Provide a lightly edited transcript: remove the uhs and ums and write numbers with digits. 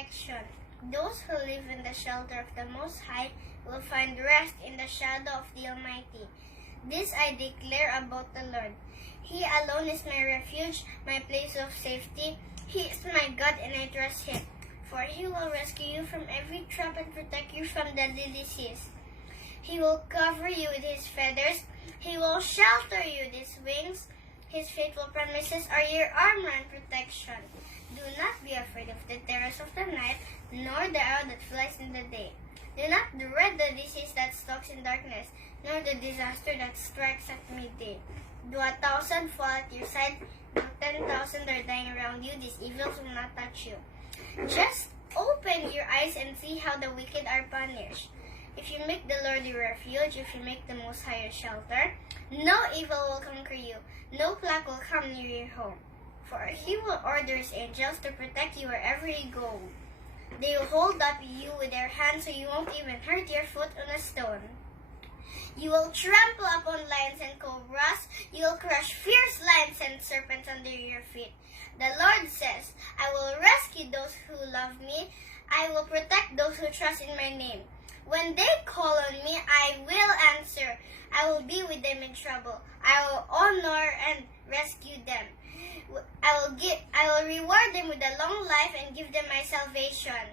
protection. Those who live in the shelter of the Most High will find rest in the shadow of the Almighty. This I declare about the Lord. He alone is my refuge, my place of safety. He is my God, and I trust Him. For He will rescue you from every trap and protect you from deadly disease. He will cover you with His feathers. He will shelter you with His wings. His faithful promises are your armor and protection. Do not be afraid of the terrors of the night, nor the arrow that flies in the day. Do not dread the disease that stalks in darkness, nor the disaster that strikes at midday. Do 1,000 fall at your side, though 10,000 are dying around you, these evils will not touch you. Just open your eyes and see how the wicked are punished. If you make the Lord your refuge, if you make the Most High your shelter, no evil will conquer you, no plague will come near your home. For He will order His angels to protect you wherever you go. They will hold up you with their hands so you won't even hurt your foot on a stone. You will trample upon lions and cobras. You will crush fierce lions and serpents under your feet. The Lord says, I will rescue those who love me. I will protect those who trust in my name. When they call on me, I will answer. I will be with them in trouble. I will honor and rescue them. I will reward them with a long life and give them my salvation.